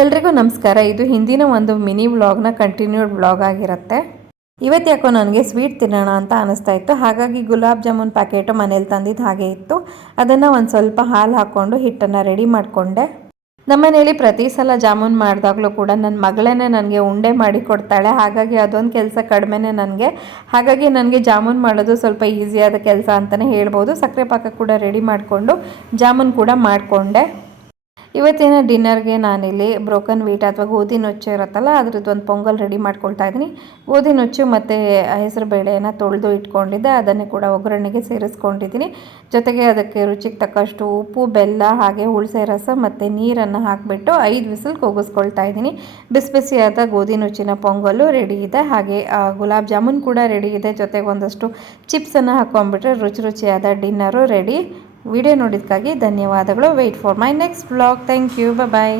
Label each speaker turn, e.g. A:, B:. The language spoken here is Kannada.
A: ಎಲ್ರಿಗೂ ನಮಸ್ಕಾರ. ಇದು ಹಿಂದಿನ ಒಂದು ಮಿನಿ ವ್ಲಾಗ್ನ ಕಂಟಿನ್ಯೂಡ್ ವ್ಲಾಗ್ ಆಗಿರುತ್ತೆ. ಇವತ್ತು ಯಾಕೋ ನನಗೆ ಸ್ವೀಟ್ ತಿನ್ನೋಣ ಅಂತ ಅನಿಸ್ತಾ ಇತ್ತು. ಹಾಗಾಗಿ ಗುಲಾಬ್ ಜಾಮೂನ್ ಪ್ಯಾಕೆಟು ಮನೇಲಿ ತಂದಿದ್ದು ಹಾಗೆ ಇತ್ತು. ಅದನ್ನು ಒಂದು ಸ್ವಲ್ಪ ಹಾಲು ಹಾಕ್ಕೊಂಡು ಹಿಟ್ಟನ್ನು ರೆಡಿ ಮಾಡಿಕೊಂಡೆ. ನಮ್ಮನೇಲಿ ಪ್ರತಿ ಸಲ ಜಾಮೂನ್ ಮಾಡಿದಾಗಲೂ ಕೂಡ ನನ್ನ ಮಗಳೇ ನನಗೆ ಉಂಡೆ ಮಾಡಿ ಕೊಡ್ತಾಳೆ. ಹಾಗಾಗಿ ಅದೊಂದು ಕೆಲಸ ಕಡಿಮೆನೇ ನನಗೆ. ಹಾಗಾಗಿ ನನಗೆ ಜಾಮೂನ್ ಮಾಡೋದು ಸ್ವಲ್ಪ ಈಸಿಯಾದ ಕೆಲಸ ಅಂತಲೇ ಹೇಳ್ಬೋದು. ಸಕ್ಕರೆ ಪಾಕ ಕೂಡ ರೆಡಿ ಮಾಡಿಕೊಂಡು ಜಾಮೂನ್ ಕೂಡ ಮಾಡಿಕೊಂಡೆ. ಇವತ್ತಿನ ಡಿನ್ನರ್ಗೆ ನಾನಿಲ್ಲಿ ಬ್ರೋಕನ್ ವೀಟ್ ಅಥವಾ ಗೋಧಿ ನುಚ್ಚು ಇರುತ್ತಲ್ಲ, ಅದ್ರದ್ದು ಒಂದು ಪೊಂಗಲ್ ರೆಡಿ ಮಾಡ್ಕೊಳ್ತಾ ಇದ್ದೀನಿ. ಗೋಧಿ ನುಚ್ಚು ಮತ್ತು ಹೆಸರು ಬೇಳೆಯನ್ನು ತೊಳೆದು ಇಟ್ಕೊಂಡಿದ್ದೆ, ಅದನ್ನೇ ಕೂಡ ಒಗ್ಗರಣೆಗೆ ಸೇರಿಸ್ಕೊಂಡಿದ್ದೀನಿ. ಜೊತೆಗೆ ಅದಕ್ಕೆ ರುಚಿಗೆ ತಕ್ಕಷ್ಟು ಉಪ್ಪು, ಬೆಲ್ಲ, ಹಾಗೆ ಹುಳಸೆ ರಸ ಮತ್ತು ನೀರನ್ನು ಹಾಕಿಬಿಟ್ಟು ಐದು ವಿಸಿಲ್ ಕೂಗಿಸ್ಕೊಳ್ತಾ ಇದ್ದೀನಿ. ಬಿಸಿ ಬಿಸಿಯಾದ ಗೋಧಿ ನುಚ್ಚಿನ ಪೊಂಗಲು ರೆಡಿ ಇದೆ. ಹಾಗೆ ಗುಲಾಬ್ ಜಾಮೂನ್ ಕೂಡ ರೆಡಿ ಇದೆ. ಜೊತೆಗೆ ಒಂದಷ್ಟು ಚಿಪ್ಸನ್ನು ಹಾಕ್ಕೊಂಡ್ಬಿಟ್ರೆ ರುಚಿ ರುಚಿಯಾದ ಡಿನ್ನರು ರೆಡಿ. ವಿಡಿಯೋ ನೋಡಿದ್ದಕ್ಕಾಗಿ ಧನ್ಯವಾದಗಳು. Wait for my next blog thank you bye